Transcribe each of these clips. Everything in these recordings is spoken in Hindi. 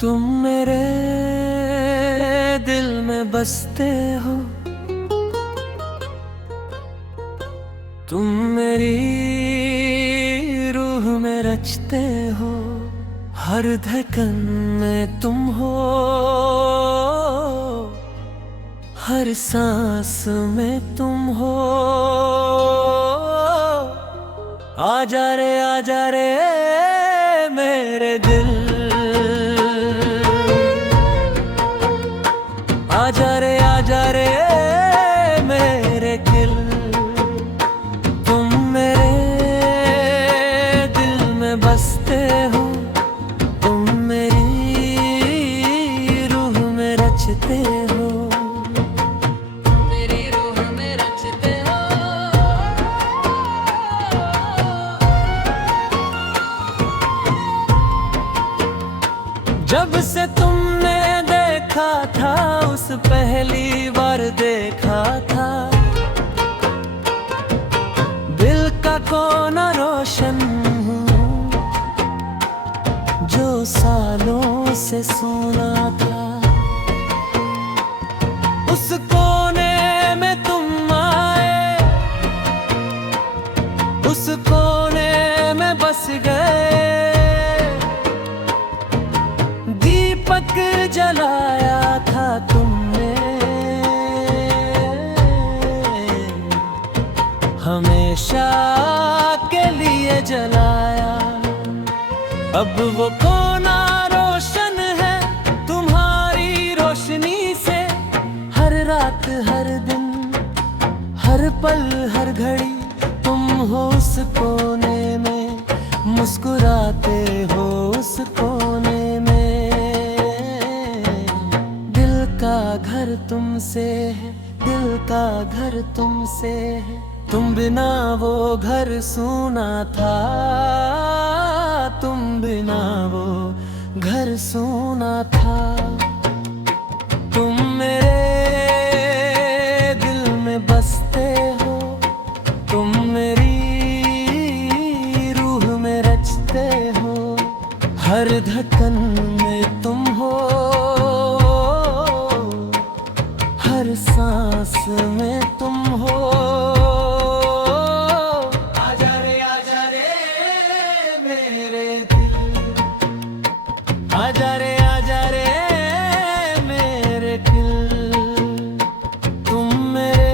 तुम मेरे दिल में बसते हो, तुम मेरी रूह में रचते हो, हर धड़कन में तुम हो, हर सांस में तुम हो। आजा रे मेरे दिल, आजा रे मेरे दिल। तुम मेरे दिल में बसते हो, तुम मेरी रूह में रचते हो, मेरी रूह में रचते हो। जब से तुमने देखा था, उस पहली बार देखा था, दिल का कोना रोशन जो सालों से सोना था। उस कोने में तुम आए, उस कोने में बस गए, दीपक जलाया था तुमने, हमेशा के लिए जलाया। अब वो कोना रोशन है तुम्हारी रोशनी से, हर रात हर दिन हर पल हर घड़ी तुम हो उस कोने में, मुस्कुराते हो उस कोने में। दिल का घर तुमसे है, दिल का घर तुमसे है, तुम बिना वो घर सूना था, तुम बिना वो घर सूना था। तुम मेरे दिल में बसते हो, तुम मेरी रूह में रचते हो, हर धड़कन में तुम हो, हर सांस में तुम हो। आजा रे मेरे दिल, आजा रे मेरे दिल। तुम मेरे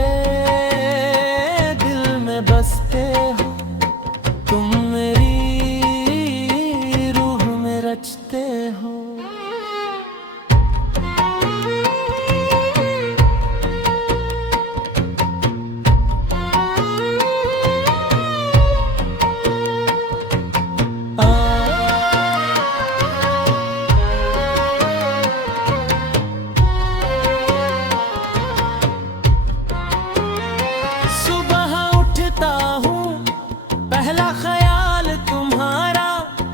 दिल में बसते हो, तुम मेरी रूह में रचते हो। पहला ख्याल तुम्हारा,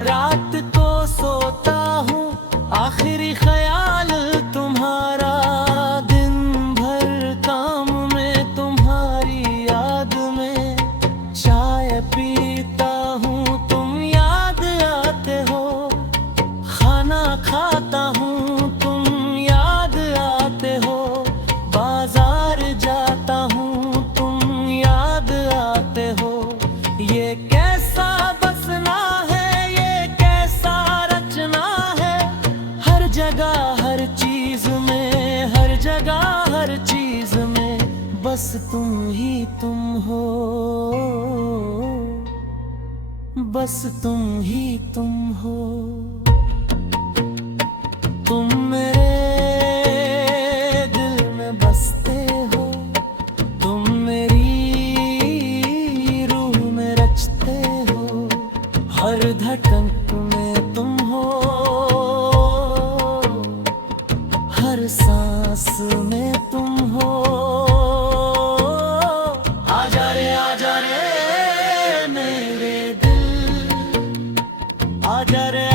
रात को सोता हूँ आखिरी ख्याल तुम्हारा, दिन भर काम में तुम्हारी याद में, चाय पीता हूँ तुम याद आते हो, खाना खाता हूँ तुम याद आते हो, बाजार जाता हूँ तुम याद आते हो। ये कैसा बसना है, ये कैसा रचना है, हर जगह हर चीज में, हर जगह हर चीज में बस तुम ही तुम हो, बस तुम ही तुम हो। तुम मेरे दिल में बसते हो, तुम मेरी हर धड़कन में तुम हो, हर सांस में तुम हो। आजा रे मेरे दिल, आजा रे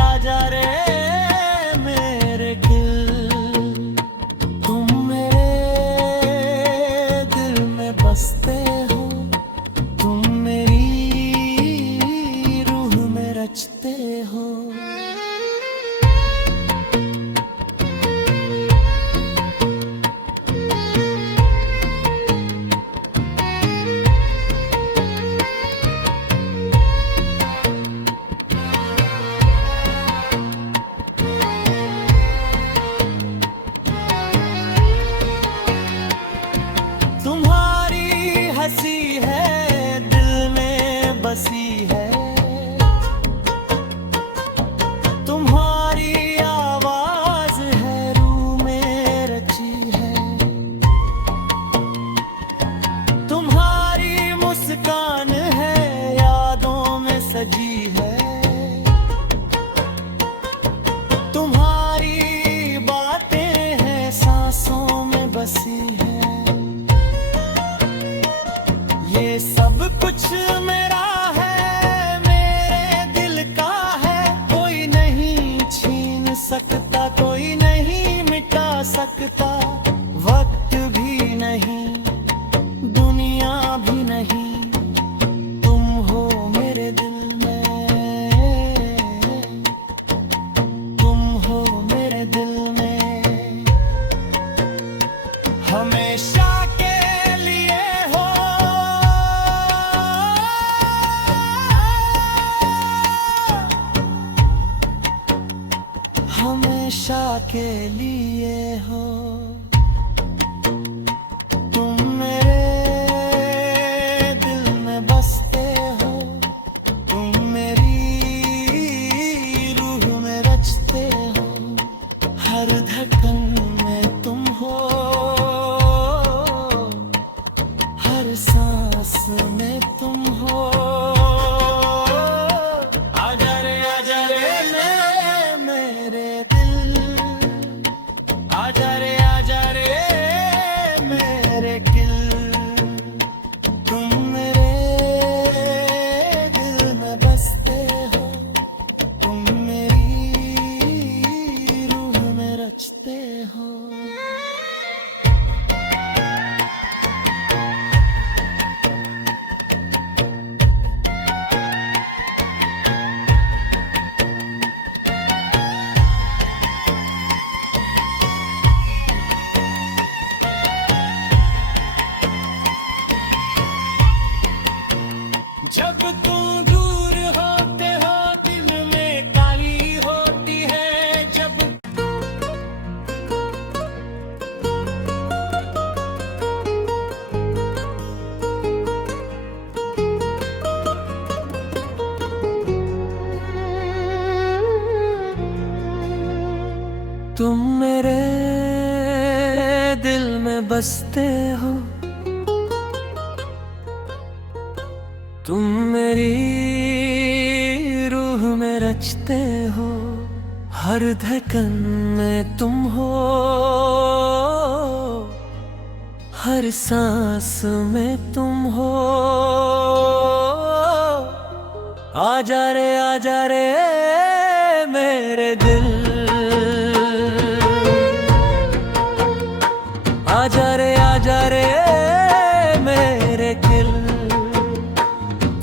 सकता, कोई नहीं मिटा सकता, वक्त भी नहीं, दुनिया भी नहीं, तुम हो मेरे दिल में, तुम हो मेरे दिल में, हमेशा के लिए हो, हमेशा के लिए हो। तुम मेरे दिल में बसते हो, तुम मेरी रूह में रचते हो, हर धड़कन में तुम हो, हर सांस में तुम हो। आजा रे मेरे दिल, आजा रे मेरे दिल, तुम मेरे दिल में बसते हो, तुम मेरी रूह में रचते हो। जब तुम दूर होते हो दिल में काली होती है, जब तुम मेरे दिल में बसते हो, तुम मेरी रूह में रचते हो, हर धड़कन में तुम हो, हर सांस में तुम हो। आजा रे मेरे दिल, आजा रे मेरे दिल,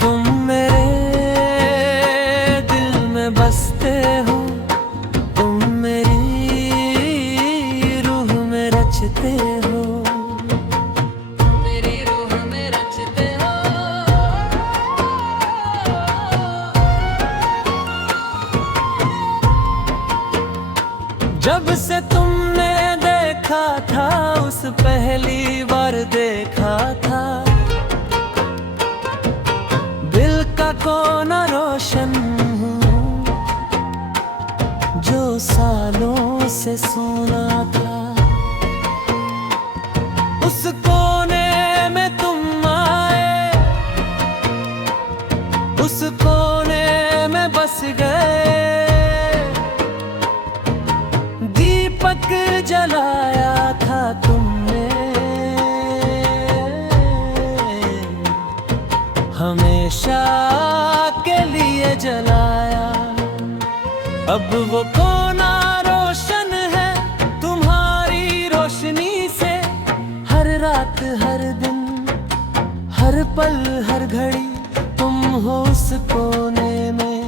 तुम मेरे दिल में बसते हो, तुम मेरी रूह में रचते हो, मेरी रूह में रचते हो। जब से तुमने देखा था, उस पहली बार देखा था, दिल का कोना रोशन हूँ, जो सालों से सोना था, उस कोने में तुम आए, उस कोने में बस गए, दीपक जलाया था तुमने, हमेशा के लिए जलाया। अब वो कोना रोशन है तुम्हारी रोशनी से, हर रात हर दिन हर पल हर घड़ी तुम हो उस कोने में,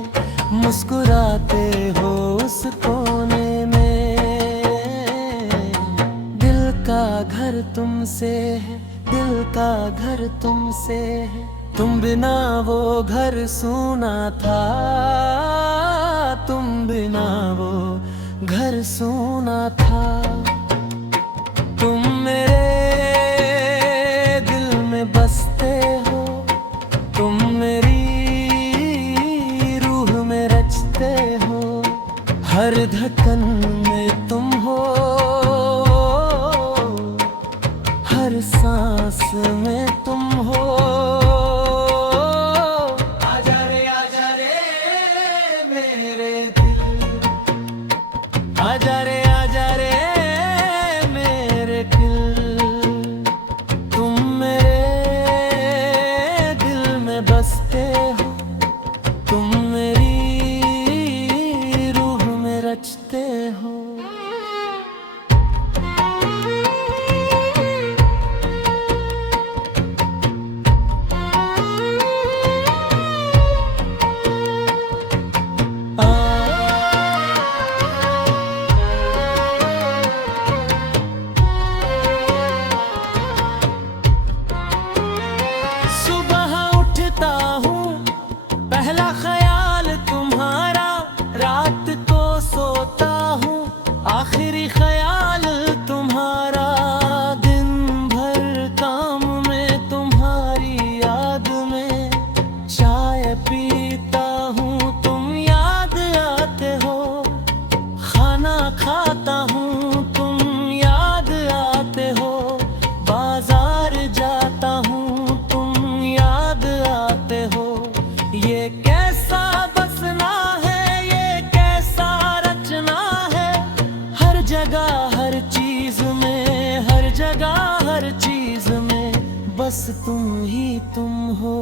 मुस्कुराते हो उस कोने में। दिल का घर तुमसे है, दिल का घर तुमसे है, तुम बिना वो घर सूना था, तुम बिना वो घर सूना था। तुम मेरे दिल में बसते हो, तुम मेरी रूह में रचते हो, हर धड़कन में तुम हो, हर सांस में तुम हो। आजा रे मेरे दिल, बसते हो। सुबह उठता हूँ पहला ख्याल तुम्हारा, रात को सोता हूँ आखिरी ख्याल तुम्हारा। दिन भर काम में तुम्हारी याद में, चाय पीता हूँ तुम याद आते हो, खाना खाता हूँ तुम याद आते हो, बाजार जाता हूँ तुम याद आते हो। ये कैसा बसना है, ये कैसा रचना है, हर जगह हर चीज में, हर जगह हर चीज में बस तुम ही तुम हो,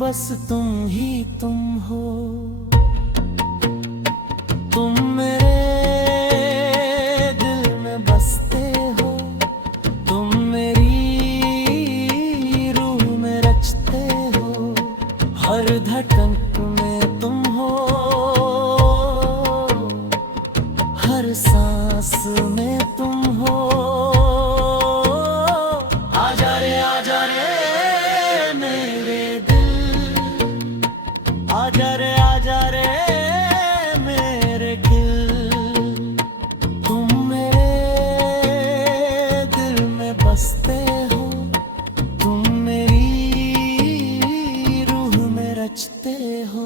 बस तुम ही तुम हो। तुम मेरे दिल में बसते हो, तुम मेरी रूह में रचते हो, हर धड़कन में तुम हो, हर सांस में तुम हो। आजा रे मेरे दिल, आजा रे मेरे दिल। तुम मेरे दिल में बसते हो, तुम मेरी रूह में रचते हो।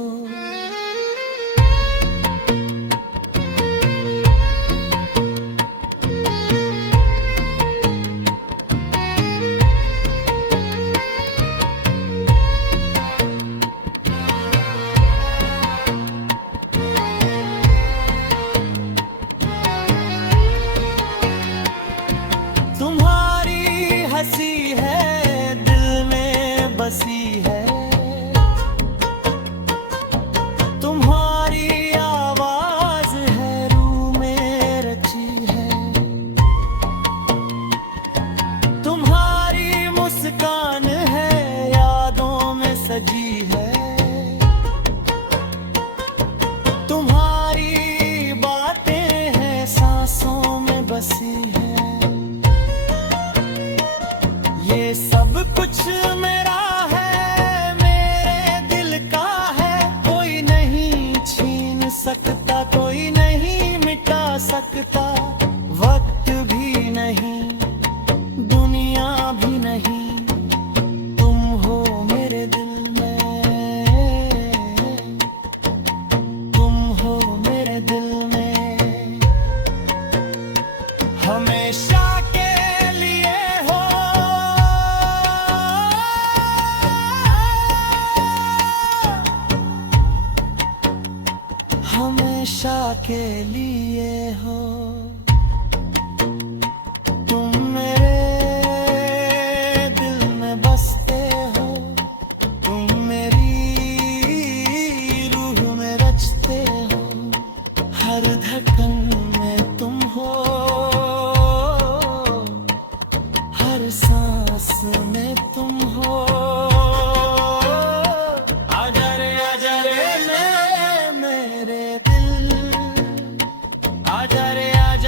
तुम्हारी हंसी है दिल में बसी है, तुम्हारी आवाज है रूह में रची है, तुम्हारी मुस्कान है यादों में सजी है, तुम्हारी बातें हैं सांसों में बसी है। ये सब कुछ मेरा है, मेरे दिल का है, कोई नहीं छीन सकता, कोई नहीं मिटा सकता, वक्त भी नहीं दुनिया भी नहीं, तुम हो मेरे दिल में, तुम हो मेरे दिल में, हमेशा के लिए हो, हमेशा के लिए हो। तुम मेरे दिल में बसते हो, तुम मेरी रूह में रचते हो, हर धड़कन में तुम हो, हर सांस में तुम हो। आजा रे मेरे दिल, आजा रे आजा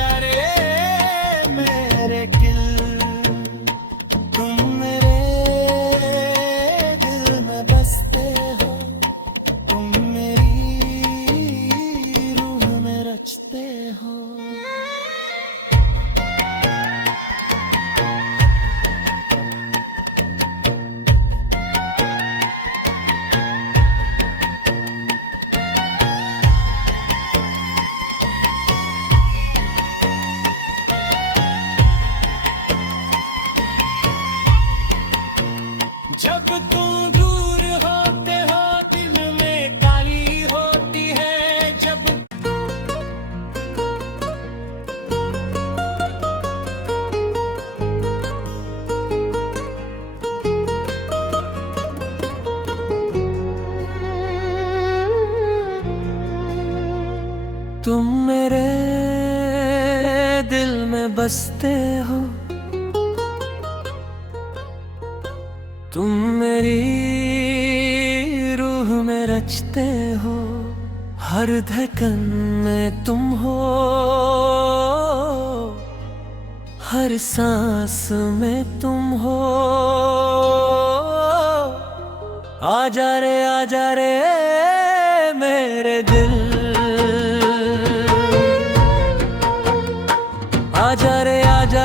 तुम मेरे दिल में बसते हो, तुम मेरी रूह में रचते हो, हर धड़कन में तुम हो, हर सांस में तुम हो। आजा रे मेरे दिल, आजा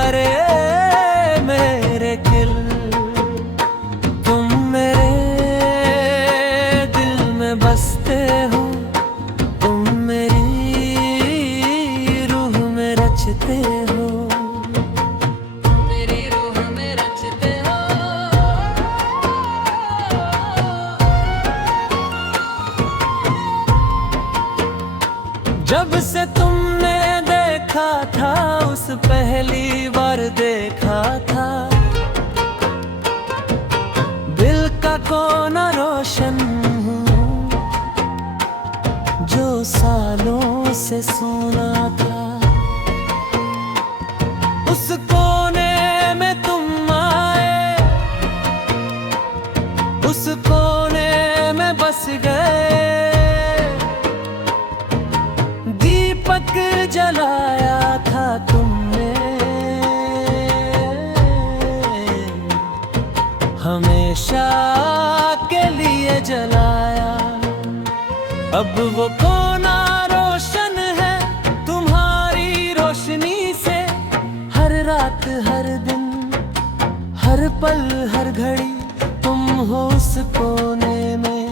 रे मेरे दिल। तुम मेरे दिल में बसते हो, तुम मेरी रूह में रचते हो, मेरी रूह में रचते हो। जब से तुमने देखा था, उस पहली बार देखा था, दिल का कोना रोशन जो सालों से सुना था। उस कोने में तुम आए, उस कोने में बस गए, दीपक जलाया था तुमने, हमेशा के लिए जलाया। अब वो कोना रोशन है तुम्हारी रोशनी से, हर रात हर दिन हर पल हर घड़ी तुम हो उस कोने में,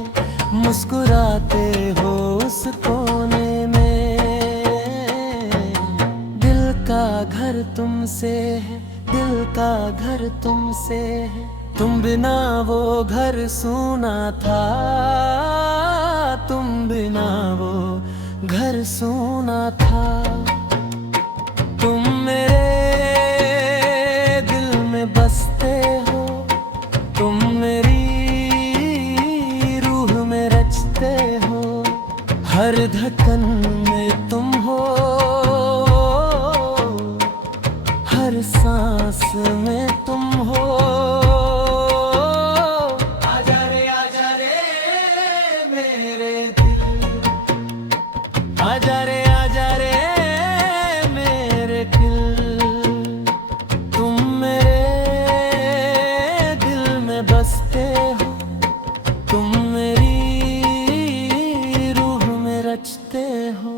मुस्कुराते हो उस कोने में। दिल का घर तुमसे है, दिल का घर तुमसे है, तुम बिना वो घर सूना था, तुम बिना वो घर सूना था। तुम मेरे दिल में बसते हो, तुम मेरी रूह में रचते हो, हर धड़कन में तुम हो, हर सांस में तुम हो। आजा रे मेरे दिल, आजा रे मेरे दिल। तुम मेरे दिल में बसते हो, तुम मेरी रूह में रचते हो।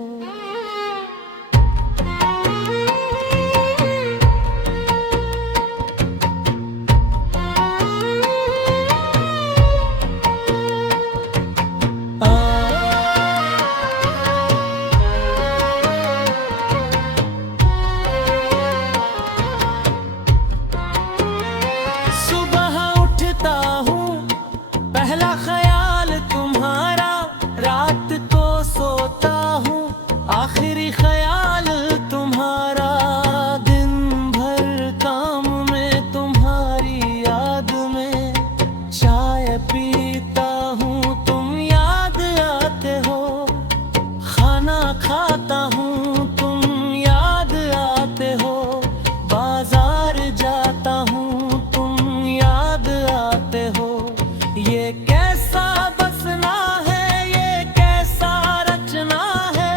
सुबह उठता हूँ पहला ख्याल तुम्हारा, रात को सोता हूँ आखिरी ख्याल तुम्हारा, दिन भर काम में तुम्हारी याद में, चाय पीता हूँ तुम याद आते हो, खाना खाता हूँ तुम याद आते हो, बाजार जाता हूँ तुम याद आते हो। ये कैसा बसना है, ये कैसा रचना है,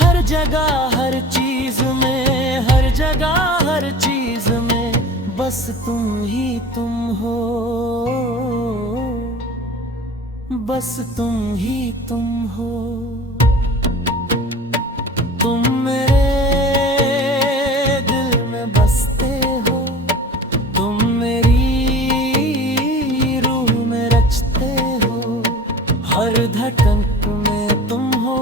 हर जगह हर चीज में, हर जगह हर चीज में बस तुम ही तुम हो, बस तुम ही तुम हो। तुम मेरे दिल में बसते हो, तुम मेरी रूह में रचते हो, हर धड़कन में तुम हो,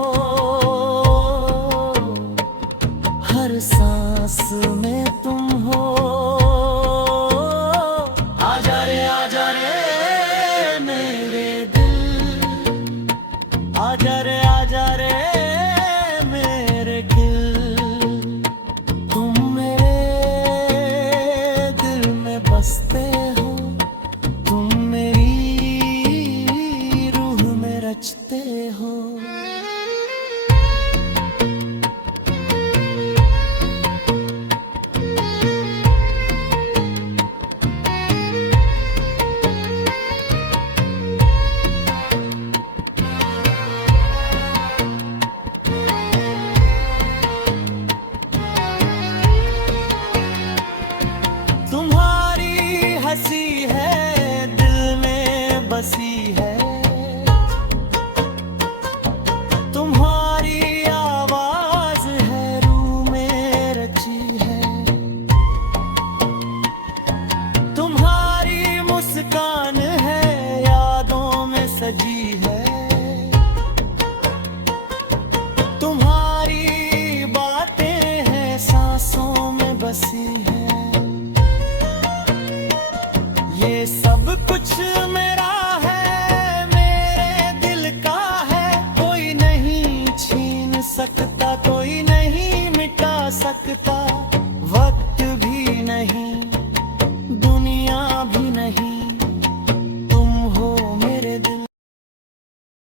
हर सांस में तुम हो। आजा रे मेरे दिल, आजा रे ये सब कुछ मेरा है, मेरे दिल का है, कोई नहीं छीन सकता, कोई नहीं मिटा सकता।